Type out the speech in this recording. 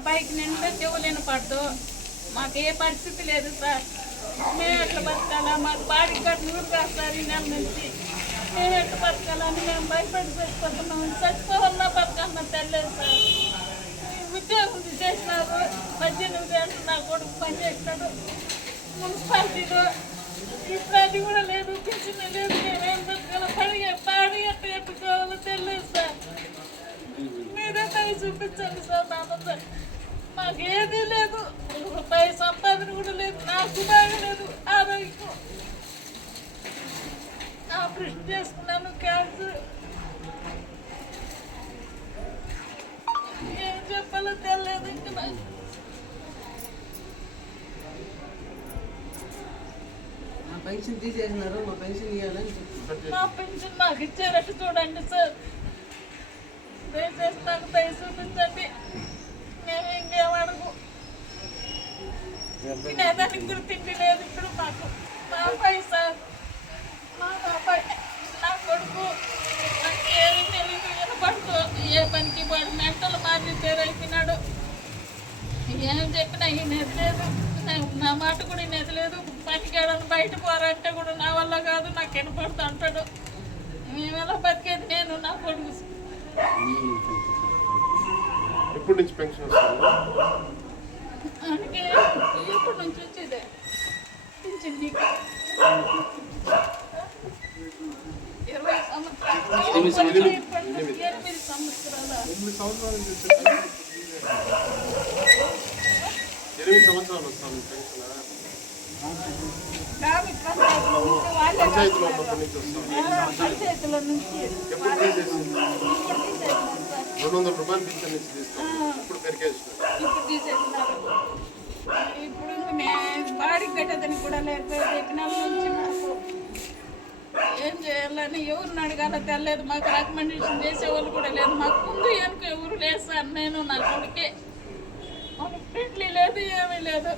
అబ్బాయికి నిండా చెవులేని పడ్డు. మాకు ఏ పరిస్థితి లేదు సార్. మేము ఎట్లా బతకాలా? మాకు బాడీ కట్టు నూరు కాదు సార్. ఈ నెల నుంచి మేము ఎట్లా బతకాలని మేము భయపడి చచ్చిపోతున్నాం. చచ్చిపోవాలన్నా బతకాలన్నా తెలియదు సార్. ఉద్యోగం చేసినారు. 18 ఏళ్ళు నా కొడుకు పని చేసినాడు మున్సిపాలిటీలో. ఇప్పుడు అది కూడా లేదు, పింఛన్ లేదు. మేమేం బతకాలో పాడి ఎట్లా ఎట్టుకోవాలో తెలియదు సార్. మీరే తగ్గి చూపించండి సార్. నాన్న మాకు ఏదీ లేదు, రూపాయి సంపాదన కూడా లేదు, నాకు బాగా లేదు. ఆరోగ్యం ఆపరేషన్ చేసుకున్నాను, క్యాన్సర్. ఏం చెప్పాలో తెలియదు ఇంకా నాకు. పెన్షన్ తీసేసినారు, మా పెన్షన్ ఇవ్వాలని నా పెన్షన్ నాకు ఇచ్చారట్టు చూడండి సార్. దయచేసి నాకు దయ చూపించండి. మేము ఇంకేం అడుగు. తినేదానికి కూడా తిండి లేదు ఇప్పుడు మాకు. మా అబ్బాయి సార్, మా అబ్బాయి నా కొడుకు నాకు ఏమి తెలియదు. వినపడుతూ ఏ పనికి వాడు మెంటలు మార్చేసారు అయిపోయినాడు. ఏం చెప్పినా ఈయనది లేదు, నా మాట కూడా ఈయనది లేదు. పనికి ఏడని బయట పోరంటే కూడా నా వల్ల కాదు, నాకు వినపడుతూ అంటాడు. మేము ఎలా బతికేది నేను నా కొడుకు. ఎప్పటి నుంచి పెన్షన్ వస్తుంది? అందుకే ఎప్పటి నుంచి వచ్చేదే పింఛన్ నీకు 20 సంవత్సరాలు. 8 సంవత్సరాల. 8 సంవత్సరాల నుంచి వచ్చే 8 సంవత్సరాలు వస్తాను పెన్షన్. పంచాయతీలో ఉన్నప్పటి నుంచి వస్తాను. పంచాయతీలో నుంచి ఎప్పుడు తీసేసింది? 200 రూపాయలు పింఛన్ నుంచి తీస్తాను. ఇప్పుడు పెరిగేస్తున్నారు. ఇప్పుడు తీసేస్తున్నారు. ఇప్పుడు బాడీకి కట్టదని కూడా లేకపోతే ఎకనాల నుంచి నాకు ఏం చేయాలని ఎవరిని అడగాలో తెలియదు. మాకు రికమెండేషన్ చేసేవాళ్ళు కూడా లేదు. మాకు ముందు వెనుక ఎవరు లేదు సార్. నేను నా కొడుకే. మనకు ఫ్రెండ్లీ లేదు, ఏమీ లేదు.